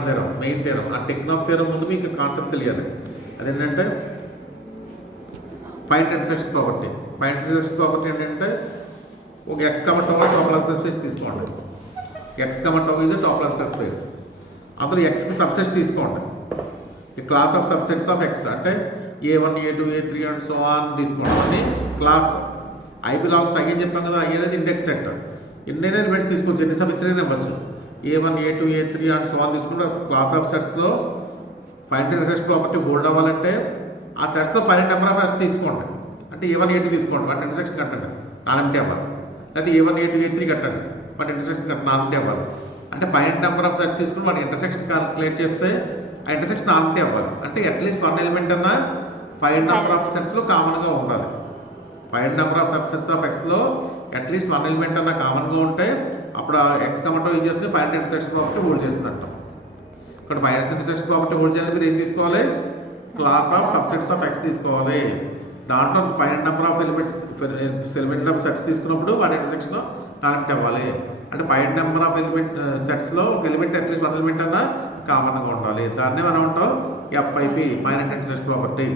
టెక్నాఫ్ theorem, main theorem. ఆ టెక్నాఫ్ theorem ముందు మీకు కాన్సెప్ట్ తెలియాలి. అదేంటంటే finite intersection property. Finite intersection property ఏంటంటే ఒక x comma tau topological space తీసుకోండి. X comma tau is a topological space. అందులో ఎక్స్కి సబ్సెట్స్ తీసుకోండి. ఈ class of subsets of x అంటే A1 A2 A3 and so on తీసుకోండి. అని క్లాస్ ఐ బిలాంగ్స్ అగేం చెప్పాం కదా, ఐ అనేది ఇండెక్స్ సెట్. ఎన్నైనా ఎలిమెంట్స్ తీసుకోవచ్చు, ఎన్ని సబ్సెట్స్ అయినా ఇవ్వచ్చు. A1 A2 A3 and so on తీసుకుంటే క్లాస్ ఆఫ్ సెట్స్లో ఫైండ్ ఇంటర్సెక్షన్ ప్రాపర్టీ హోల్డ్ అవ్వాలంటే ఆ సెట్స్లో ఫైనైట్ నెంబర్ ఆఫ్ సెట్స్ తీసుకోండి. అంటే A1 A2 తీసుకోండి, వాటి ఇంటర్సెక్షన్ కట్టండి, నాన్ ఎంప్టీ అవ్వాలి. లేకపోతే A1 A2 A3 కట్టండి, వాటి ఇంటర్సెక్షన్ కట్టండి, నాన్ ఎంప్టీ అవ్వాలి. అంటే ఫైనైట్ నెంబర్ ఆఫ్ సెట్స్ తీసుకుని వాటి ఇంటర్సెక్షన్ క్యాలిక్యులేట్ చేస్తే ఆ ఇంటర్సెక్షన్ నాన్ ఎంప్టీ అవ్వాలి. అంటే అట్లీస్ట్ వన్ ఎలిమెంట్ అన్నా ఫైనైట్ నెంబర్ ఆఫ్ సెట్స్లో కామన్గా ఉండాలి. Finite number of subsets of ఎక్స్లో అట్లీస్ట్ వన్ ఎలిమెంట్ అన్నా కామన్గా ఉంటే అప్పుడు ఆ ఎక్స్ కమటో ఏం చేస్తుంది, ఫైనైట్ ఇంటర్సెక్షన్ ప్రాపర్టీ హోల్డ్ చేస్తుందంట. ఇక్కడ ఫైనైట్ ఇంటర్సెక్షన్ ప్రాపర్టీ హోల్డ్ చేయాలంటే మీరు ఏం తీసుకోవాలి, class of subsets of X తీసుకోవాలి. దాంట్లో finite number of element of sets తీసుకున్నప్పుడు వాటి ఇంటర్సెక్షన్ కనెక్ట్ అవ్వాలి. అంటే ఫైనైట్ నెంబర్ ఆఫ్ ఎలిమెంట్ సెట్స్లో ఒక ఎలిమెంట్ అట్లీస్ట్ వన్ ఎలిమెంట్ అన్నా కామన్గా ఉండాలి. దాన్నే మనం ఉంటాం FIP, ఫైనైట్ ఇంటర్సెక్షన్ ప్రాపర్టీ.